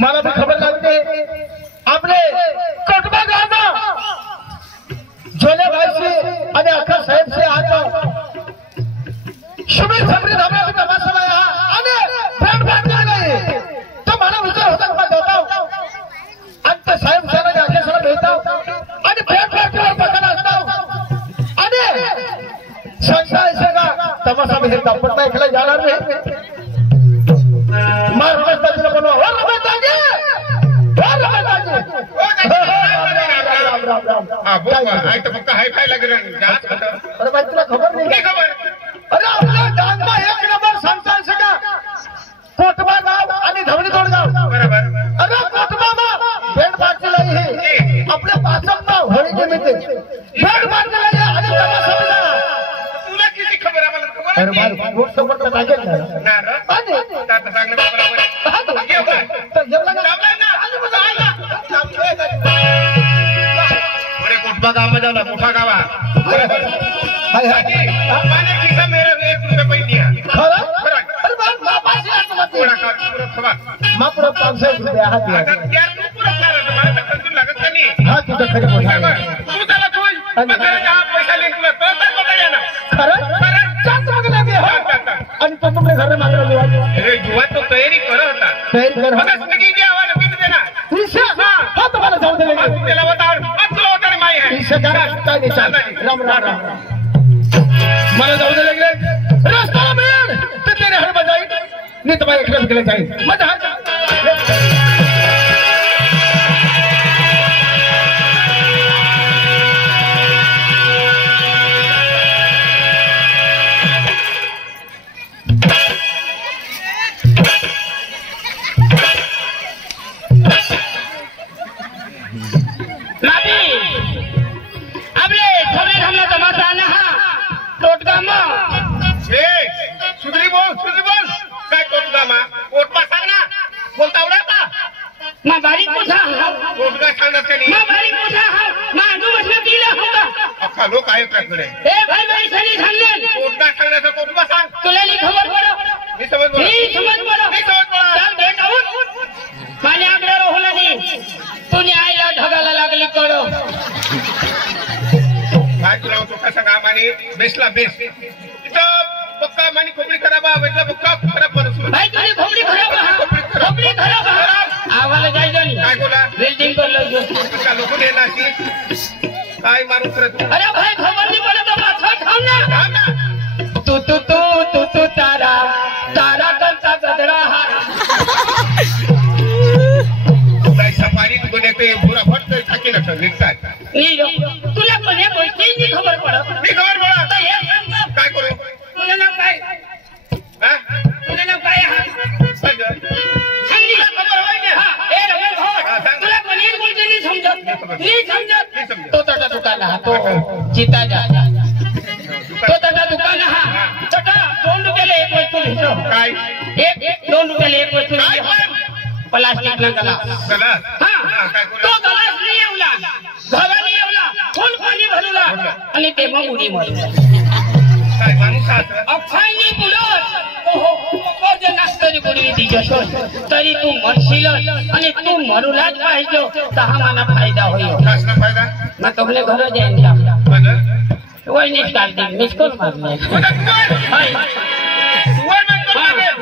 मला भी खबर लागते आपले कोटबा गाव झोले भाई से आणि अख्खा साहेब से आता शुभेच्छा सबरी धाबा में तमाशा आया आणि भेट भेट नाही तो मला विचार होता का देता अंत साहेब साहेब आके सर भेटता आणि भेट भेट पकड असता आणि संसा ऐसे का तमाशा में दापट में खेला जाणार नाही मार रमेश दाजी बोलो और रमेश दाजी अब आई तो पक्का हाई फाई लग रहा है। अरे भाई तुला खबर नहीं खबर अरे आपला डांगमा एक नंबर संस्थान से का कोटबा गाव आणि धवणी तोड गाव बरोबर। अरे कोटबा में भेट पार्टी लाई है अपने पासम में होळी के मिते भेट पार्टी लाई है आणि तमाशा में तुला किती खबर आम्हाला खबर अरे भाई रोड सपोर्ट में लागेल ना रे पाणी आता चांगलं बरोबर घे बा तर जेवला ना आली बघा आला पुढे कोटबा गाव मध्ये आला मोठा गावा हाय हाय पाणी किसा मेरे 1 रुपये पहिली खरं अरे भाई मा पास आहे तुम्हाला पूरा का पूरा खवा मा पूरा 500 रुपये हात द्या आता यार तू पूरा खा रहा तुम्हाला तक लागत का नाही हा तुझा खरी मोठा तू त्याला खोल बघा पैसा ले तुला तर बघा ना खरं चांद मागला मी आणि तो तुमच्या घरी मागला जेवा अरे जुवा तो तयारी करत होता तयारी कर बघा जिंदगी जी आवाज किती देना ईशा हा तुम्हाला जाऊ दे त्याला बताओ अब तो होता माई है ईशा करा काय नाही चाल राम राम राम मला जाऊ दे लागले रस्ता मिळेल तर तेरे हर बजाई नहीं तुम्हारे एक के लिए चाहिए मजा सुधरी बोल काय कोटगामा कोटमा सांग ना बोलता आवडता मा बारीक मोठा कोटगा सांगत का नाही मा बारीक मोठा मा अनुमती दिला होता अख्खा लोक आहे त्याकडे ए भाई भाई सनी सांगेल कोटगा सांगण्याचा कोटमा सांग तुला नी खबर पडो मी समज बोला चल भेट आऊन माने आगरा रोहला नाही तू न्यायला ढगाला लागली कळो काय तुला तो कसा काम आणि बेसला बेस इथं पक्का मानी खोबडी खराब आहे वेटला पक्का खराब बनसू भाई तुझी खोपडी खराब आवाला जायचं नाही काय बोला बिल्डिंग कर लो तुझ्या लोक देण्याची काय माणूस रे तू अरे भाई खबर नहीं पड़ा तो माथा खाओ ना तू तारा तारा करता गदरा काय सफारी तू देखते पूरा फट थाकी न निघताय तुला पण या गोष्टींची खबर पडत मी खबर बोला काय करू तुला नाव काय हा तुला नाव काय सांगली खबर होय ना ए रमेश भाऊ तुला पण एक गोष्ट नाही समजत तो तटा दुकान हा तो चिता जा तो तटा दुकान हा तटा 2 रुपयाला एक वस्तू घेतो काय एक 2 रुपयाला एक वस्तू घेतो प्लास्टिक ना गलास चला काय करू तो गलास नाही येवला घरा नाही येवला फुल पाणी भरला आणि ते मग उडी मारली काय माणूस आहे अफाईनी बुलत ओहो कोजे नसतरी बुडवी दिजस तरी तू म्हणशील आणि तू म्हणूलाच पाहिजे तर आम्हाला फायदा होईल कसला फायदा ना तुमले घर जाईन बघ वही नहीं डालते मिस कॉल मारने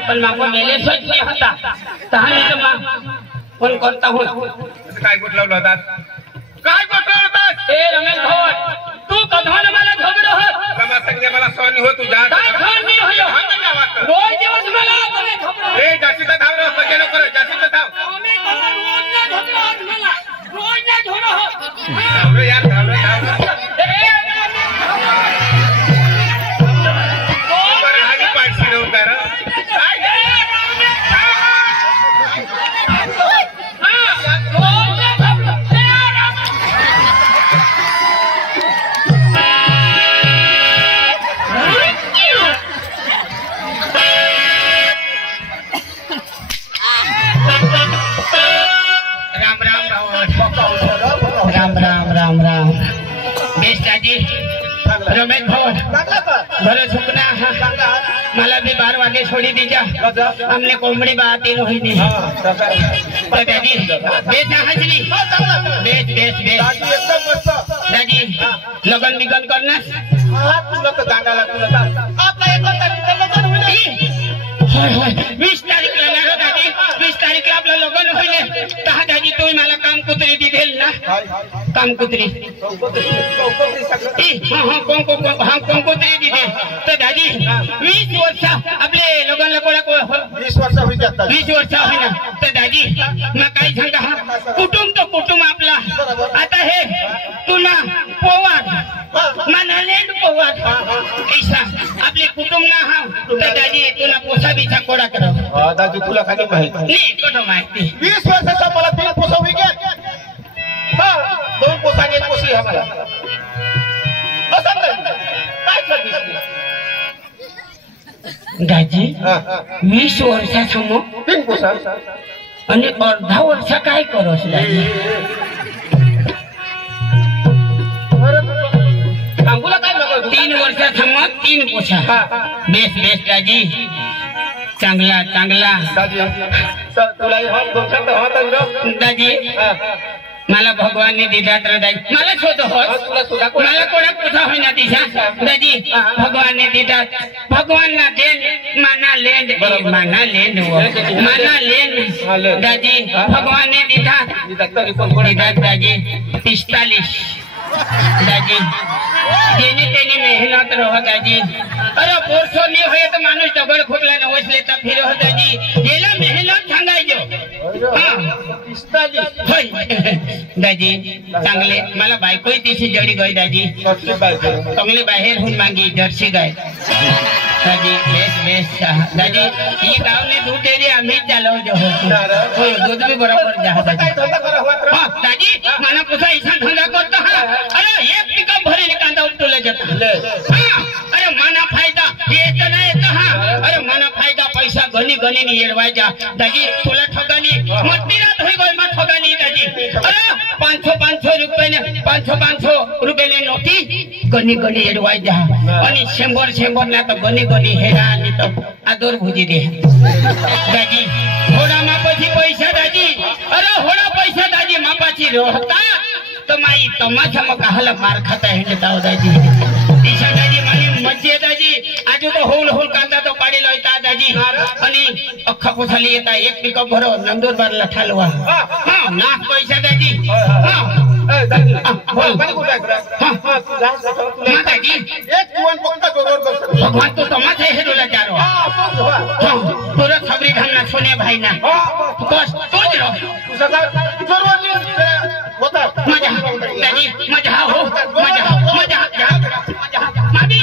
पण मागो मेले सोच नहीं होता तहाने तो मां फोन करता हूँ काय गोट लावला होता काय गोट लावला होता ए रमेश भाऊ तू कधोन मला झगडो हो समा संगे मला सहन हो तू जा काय सहन नाही होयो रोज दिवस मला तुम्ही झगडो ए जाशीचा धाव रे सगळे लोक रे जाशीचा धाव तुम्ही रोज ना झगडो आज मला रोज ना झगडो हो रे यार धाव रे बरं हानी पाठशी राहू कर राम राम बेस दादी रमेश भाऊ घर सुकना मला भी 12 वागे छोड़ी दीजा हमने कोंबड़ी बाती हुई नहीं तो दादी बेच हाजरी बेच बेच बेच दादी लगन बिगन करना तुला तर गांडाला तुला आपला 1 तारीख लगन होईल 20 तारीखला ना दादी 20 तारीखला आपलं लगन होईल तहा दादी तुम्ही मला काम कुत्री दिलेल ना काम कुत्री कंकोत्री दिले तर दादी 20 वर्ष आपले लोकांना कोणा 20 वर्ष होई जातात 20 वर्ष होईना तर दादी मग काय सांगा कुटुंब तो कुटुंब आपला आता हे तुला पोवाड मनालेंड पोवाड ऐसा आपले कुटुंब ना हा तर दादी तुला पोसा बिचा कोडा करा दादी तुला खाली माहिती नाही कोण माहिती 20 वर्षाचा मला 3 पोसा होई गेला हा 2 पोसा 1 पोसी आम्हाला असं काय करते दादी 20 वर्षाचा मग 3 पोसा आणि अर्धा वर्ष काय करोस दादी अंगुला काय नको 3 वर्षाचा मग 3 पोसा बेस बेस दादी चांगला चांगला दादी तुला हा 2 शब्द होता दादी मला भगवानने दिला तर दादी मला शोध हो मला कोणा पुसा होईना दिशा दादी भगवानने दिला भगवान ना देन माना लेंड माना लेंड माना लेंड दादी भगवानने दिला दादी 45 दादी जेने तेने मेहनत रहो दादी अरे पोरसो नहीं होए तो मानुष दगड़ खोकला न वसले तब फिर हो दादी जेला मेहनत सांगायचो दादी चांगले मला बायकोही तिशी जडी गई दादी चांगले बाहेर होऊन मागी जर्सी गाय दादी बेस बेस दादी ये गाव ने दूध दे दिया आम्ही चालव जो दूध भी बरोबर जा दादी मला पुसा ऐसा धंदा करता अरे 1 पिकअप भरे कांदा उपटले जाता अरे माना फायदा येत नाही अरे माना फायदा पैसा गणी गणी नि येडवायचा दादी तुला ठगानी मस्ती रात होई गई मत ठगानी दादी अरे 500 रुपये ने नोटी गणी गणी येडवायचा आणि 100 ना तो गणी गणी हेरा आणि तो आदर भुजी दे दादी होडा मापाची पैसा दादी अरे होडा पैसा दादी मापाची रोहता तो माई तमाशा मग काहला मार खाता है दादी दिशा दादी मानी मज्जे दादी आजू तो होल कांदा तो पाडी लयता दादी आणि अख्खा पोसाली येता 1 पिकअप भरो नंदुरबारला ठालवा हां नाक पैसा दादी हां बोल पाणी कुठे आहे दादी एक जीवन फक्त जोर कर भगवान तो तमाशा हे डोला चारो पूरा सबरी धामना सोने भाई ना बस तोच रहो तू सदा जोरवरली होता मजा दादी मजा हो मजा मामी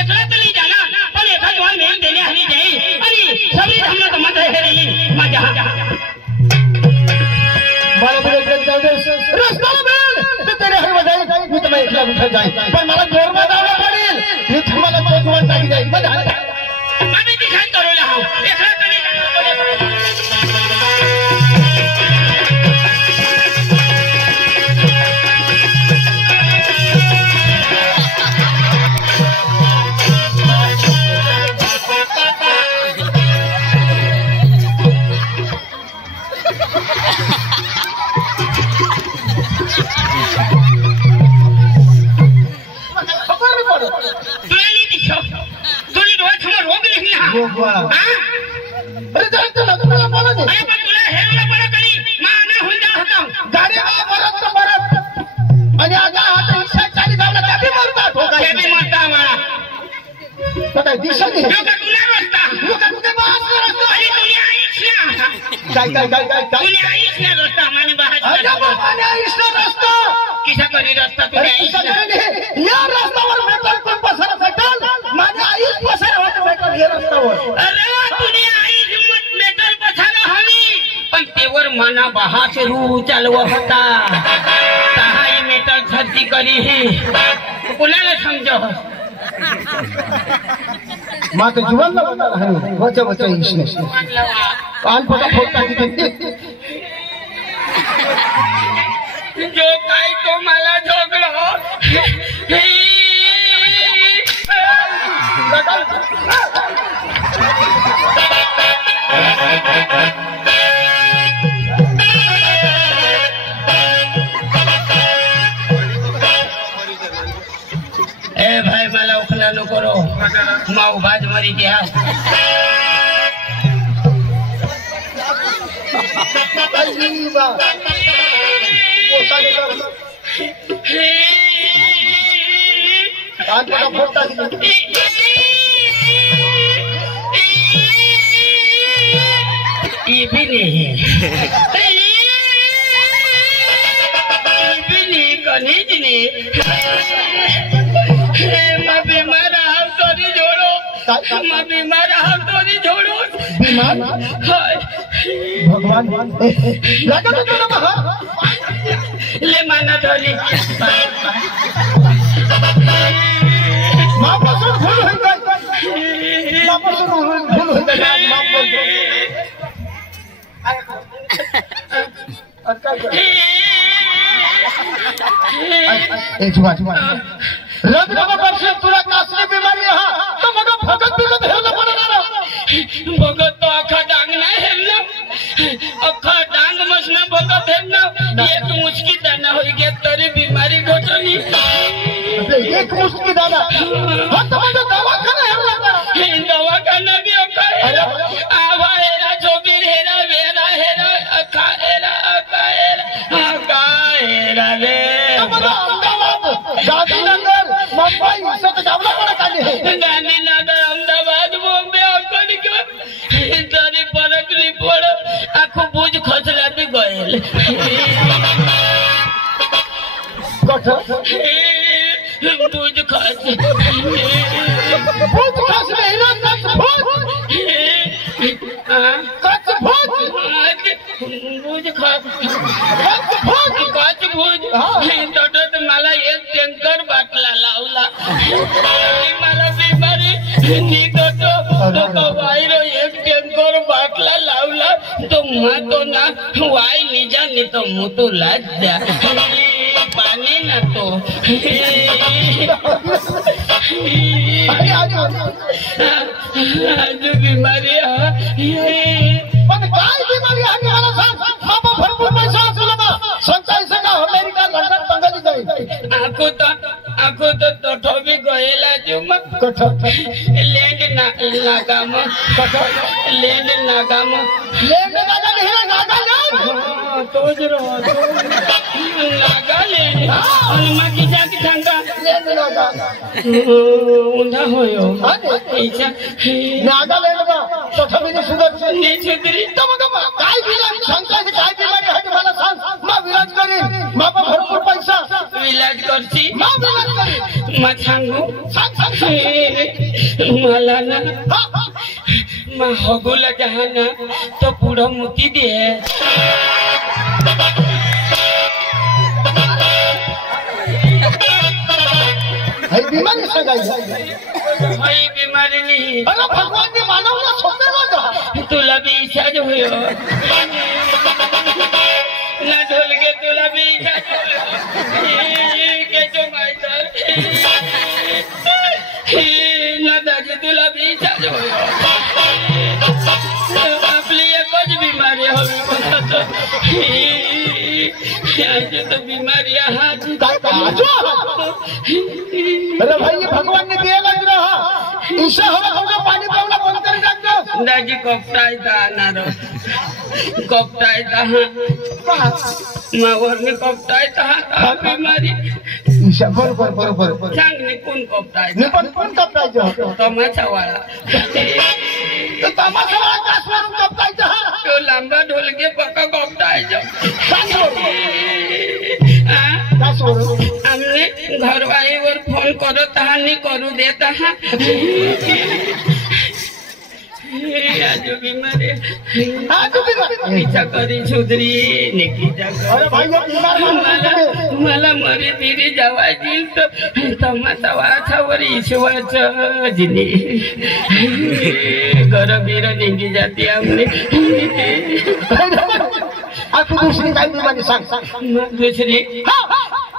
एकला तली जाना पण एका जवान मेल देणे हवी जाई आणि सबरी धामना तमाशा हे रही मजा मला बुलेट जाऊ दे रस्ता बेल तो तेरे हरी बजाई मी तुम्हाला एकला उठा जाई पण मला जोर बजावला पडेल मी तुम्हाला तो जुवान टाकी जाई मजा मामी दिखाई करू ला हो एकला तली जाना अरे जातो ना तुला बोला दे अरे पण तुला हेरला बरं करी माना होऊन जा होता गाडी परत आणि आगा हात रिक्षा चाली जावला त्या बी मारतात हो ते बी मरता आम्हाला काय दिशा दे लोक तुला रस्ता लोक तुझे बास रस्ता आणि तुला आईच ना काय तुला आईच ना रस्ता माने बाहेर अरे बाबाने आईसला रस्ता किसा करी रस्ता तुला अरे आईच किसा ना करे या रस्त्यावर मेटल कोण पसारा सकल माझ्या आईच पसारा होते मेटल या रस्त्यावर अरे तुझी आई हिम्मत मेटल पछाला हवी पण तेवर माना बहाच रू चालव होता तहाई मेटल छत्ती करी ही कुणाला समजो मात जीवन ना बता है वचा वचा इसने कान पटा फोड़ता की जो काय तो मला झोगलो ए भाई मला उखला नको रो माऊ बाज मरी गया ये भी नहीं है कनीज नहीं मैं बीमार हाल तोरी जोड़ो मैं बीमार हाल तोरी जोड़ो बीमार भगवान लगा तो ना ले माना धोली मां पसंद भूल हो गई मां पसंद भूल हो गई मां बोल ए जुआ रग रग से तुला कासली बीमारी है तो मगर भगत भी तो हेलना पड़ेगा ना भगत तो आखा डांग ना हेलना आखा डांग मसना भगत हेलना एक मुश्किल दाना हो गया तेरी बीमारी घटनी एक मुश्किल दाना हम तो दवा खाना हेलना दवा खाना भी आखा हेरा आवा हेरा जोबीर हेरा वेरा हेरा आखा हेरा रे गांधीनगर मुंबई सब जावला पड़ा काले गांधीनगर अहमदाबाद बॉम्बे आकड़ के तरी परक ली पड़ आखो बुझ खसला भी गएल कठ बुझ खस नहीं ना कच भूत बुझ खस कच बुझ तोट मला एक टँकर बाटला लावला मला बीमारी नी तो वायरो एक टँकर बाटला लावला तो तो ना वाय निजा नहीं तो मुतू लाज द्या पानी ना तो आज बीमारी पण काय बीमारी आहे मला सांग बाबा भरपूर पैसा असला ना संचाई सका अमेरिका लंडन बंगाली जाईल आखो तो ठोबी गएला जुम कठ लैंड नागाम लैंड नागाम लैंड नागा नहीं नागा तोज रो नागालैंड अनुमा की जाती थांगा लैंड नागा उंधा होयो ऐसा नागालैंड में तो ठबी सुधर नहीं सुधरी तम काय बीमारी संचाई से काय बीमारी आहे मला सांग मा विलाज करेन मापा भरपूर पैसा विलाज करची मा विलाज करेन मा सांगू सांग मला ना मा हगुला जहाना तो पूरा मुती दे है बीमारी सगाई भाई बीमारी नहीं अरे भगवान ने मानवला सोचेगा का तुला भी इच्छा जो हो ना ढोल के तुला भी इच्छा के जो माइतर ना दादी तुला भी इच्छा जो हो आपली एकच बीमारी हवी तो बीमारी हाथ अरे भाई ये भगवान ने दिया लग रहा ईशा हवा हमको पानी पावला बंद कर दो दादी कोपटाई था नारो कोपटाई था मावर ने कोपटाई था बीमारी ईशा बरोबर सांग ने कोण कोपटाई ने पण कपटाय जो तमाशा वाला तो तमाशा वाला कासवर कपटाय जो तो लंबा ढोल के पक्का कोपटाई जो हमने घरवाई वर फोन करो तहा नहीं करू देता है आज बीमारी इच्छा करी सुधरी निकीचा अरे भाई ये बीमार मला मरी बिरी जावायची तर तमाशा वाचावर ईश्वरचं जिनी घर बिर निघी जाते आमने आपकी दूसरी काय बीमारी सांग दुसरी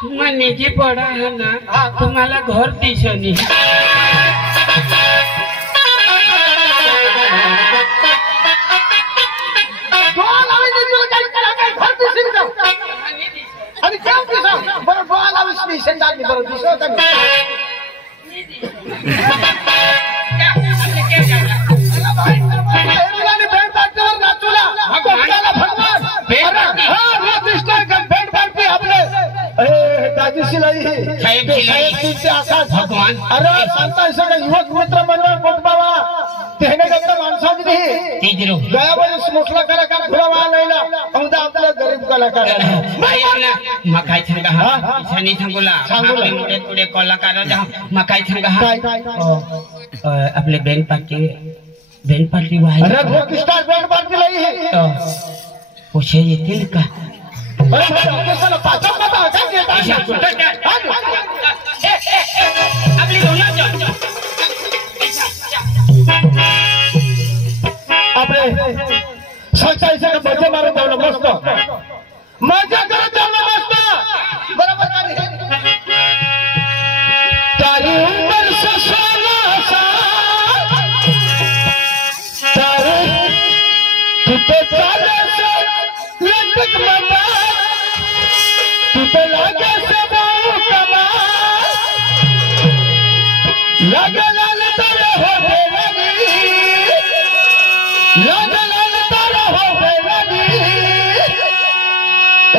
मनीची पडा है ना तुम्हाला घर दिसनी आता नाही बँड पार्टीवर नाचूला कोकणाला भगवान बँड पार्टी आपले दाजीशी आकाश भगवान अरे सांगताय सगळं युवक मित्र मंडळ कोटबावा तेने गंगा माणसाची नाही तीजरो गया वर्ष मोठला कलाकार खुलावा नाहीला औदा आपला गरीब कलाकार मकाई सांगा हा छानी सांगूला आपले मोठे पुढे कलाकार जा मकाई सांगा हा आपले बँड पार्टी वाह अरे रॉकस्टार बँड पार्टी लाई है पुढे येतील का अरे चला पाचा आपली दोन आपले सचाईचे मजा मारून जाऊ मस्त मजा करत जाऊ मस्त बरोबर तारी उमर से 16 साल तारी तुझे चाले से लटक मना तुझे लागे से बहु कमा लगे लाल तारे हो बेलगी लगे लाल तारे हो बेलगी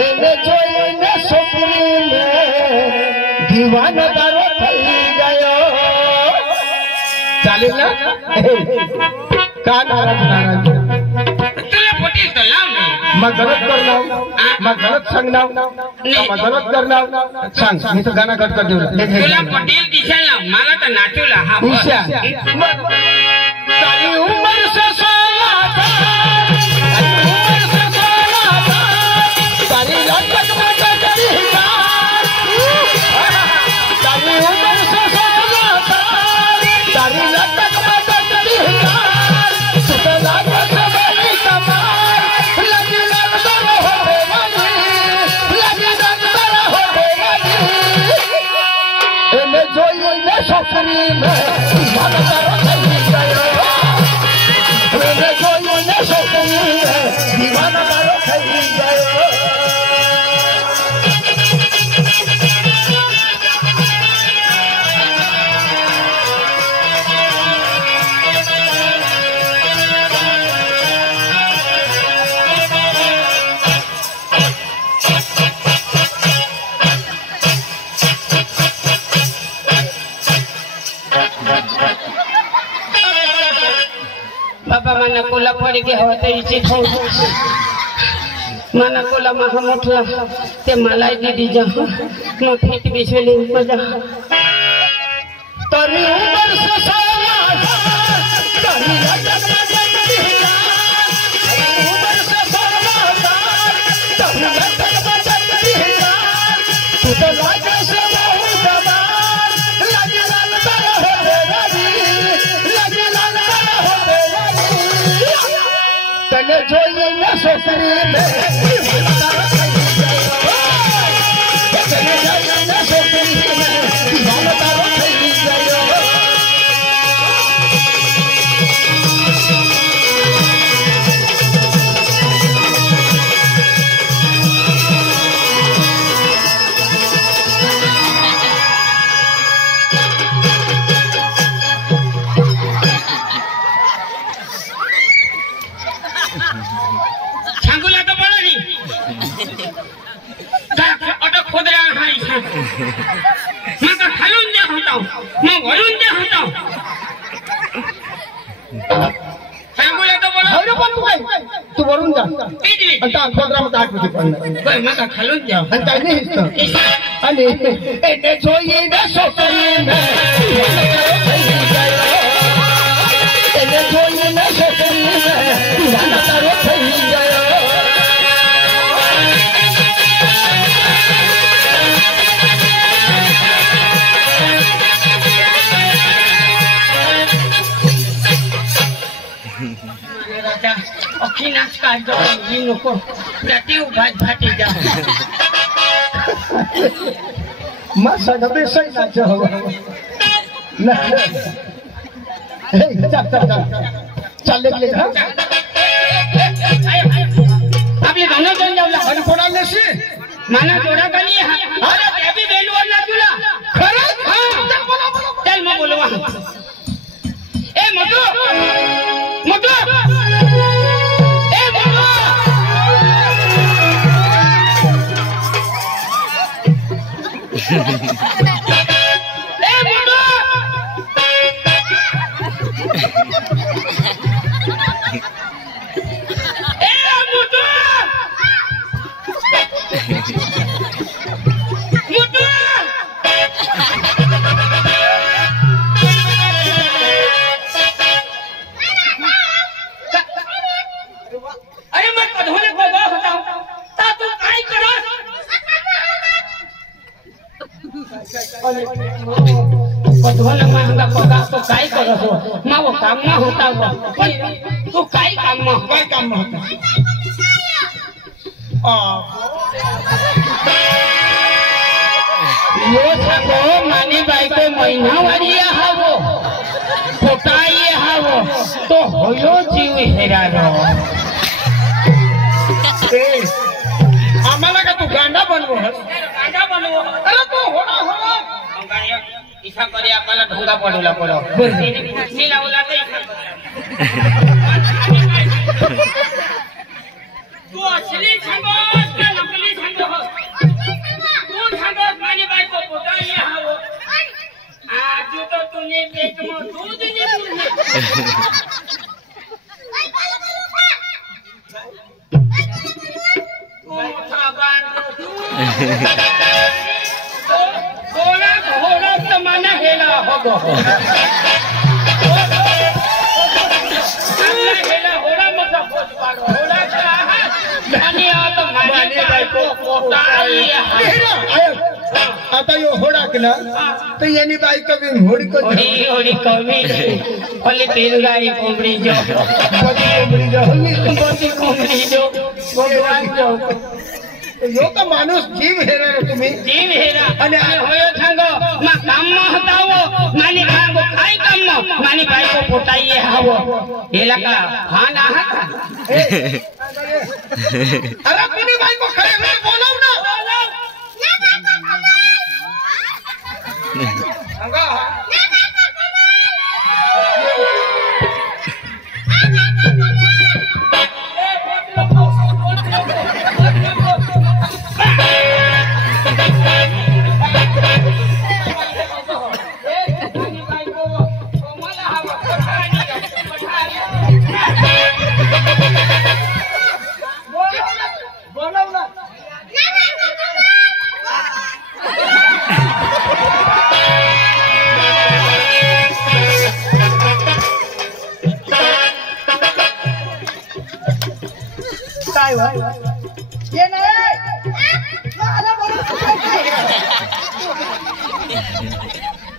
एने जोईने सोपरी में दीवाना दारो थई गयो चालेल ना का नाराज तुला पोटी तो लाव मैं गलत करना मैं गलत सांगना मैं गलत करना सांग मी तो गाना कट कर देऊ तुला पटेल दिसायला मला तर नाचूला हा ईशा तारी उमर से 16 तारी लटक मचा करी तारी उमर से 16 तारी लटक मचा करी तुझे लागे से बड़ी कमाल लगी लगदर हो बेवानी लगी लगदर हो बेवानी एने जोई ने छोकरी में मन करो थई गयो एने जोई ने छोकरी में दीवाना करो थई गयो बाबा मला कोला पडी गे होते इचित हो मला कोला महा मोठला ते मलाई दीदी जा मग फिट बिसवेली मजा तारी उमर से 16 तारी लटक मचा करी उमर से 16 तारी लटक मचा करी तुझे लागे से बहु कमाल लगे लाल तारा हो बेवानी लगे लाल तारा हो बेवानी तने जोई ने सोसरी में दीवाना थई गयो तने जोई ने सोसरी में दीवाना तारो थई गयो सांगूला तो बड़ा नहीं का ऑटो खोद रहा है मैं का खालून दे होता हूँ मैं वरुण दे होता हूँ सांगूला तो बड़ा अरे पण तू काय तू वरून जा बिजली आता प्रोग्राम आठ बजे पडणार बरं मैं का खालून दे आणि काय नाही हिस्सा आणि एने जोई ने सोसरी में एने जोई ने सोसरी में दीवाना तारो थई गयो राजा अखी नाच काढ दो जी नको राती उभाच फाटी जा मैं सगळे सही नाच हो ना हे चल ले हा आपली दोनों कोण जाऊला आणि कोणाला नशी मला जोडा कली अरे बेबी बेलवर ना तुला खरंच हाँ चल मैं बोलवा ए मोटू मोटू ए मोटू कधोला महंगा पगा तो काय करो हो मा वो काम ना होता हो तू काय काम होता यो सगो माने बायको महिनावारी हावो पोटाई हावो तो होयो जीव हेरारो आम्हाला का तू गांडा बनवो अरे तू होना इसा करे आपल्याला ढोंगा पडूला पडो मी लावला ते तू असली सांगोस का नकली सांगोस तू सांगोस माझी बायको पोटाई हावो आज तो तूने पेट में दूध नहीं पीले तू थाबान घोड़ा घोड़ा तमाना हेला होगो हेला घोड़ा मत खोज पाड़ो घोड़ा का माने आ तो माने बायको पोटाई आता यो होड़ा के ना तो यानी बाई कभी होड़ी को होड़ी कभी ओली बेलगाड़ी कोमड़ी जो बोती कोमड़ी जो भगवान जो यो तो मानुस जीव हेरा तुम्ही जीव हेरा અને હોયો છંગો માં કામ માં હતાવો માની ભાગો કાઈ કામ માં માની બાઈકો પોટાઈએ આવો એલાકા હાન આહા અરે કોની બાઈકો ખરે મે બોલાવ ના સંગા काय भाई ये नाही मला बोलू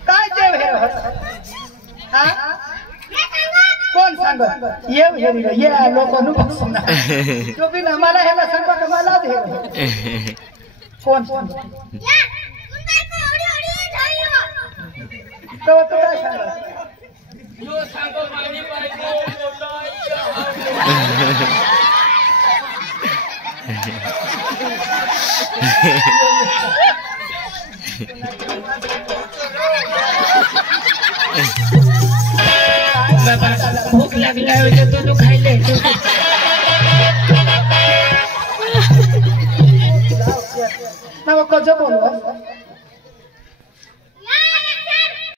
काय जेव हे हां कोण सांग ये ये लोकांना बघना जो भी आम्हाला हे सांग कमाला दे कोण या तुमचा ओडी ओडी जायो तो काय सांग यो सांगो मानी बाईको पोटाई भूख लगला है तो तू खाई ले ना वो कजो बोलवा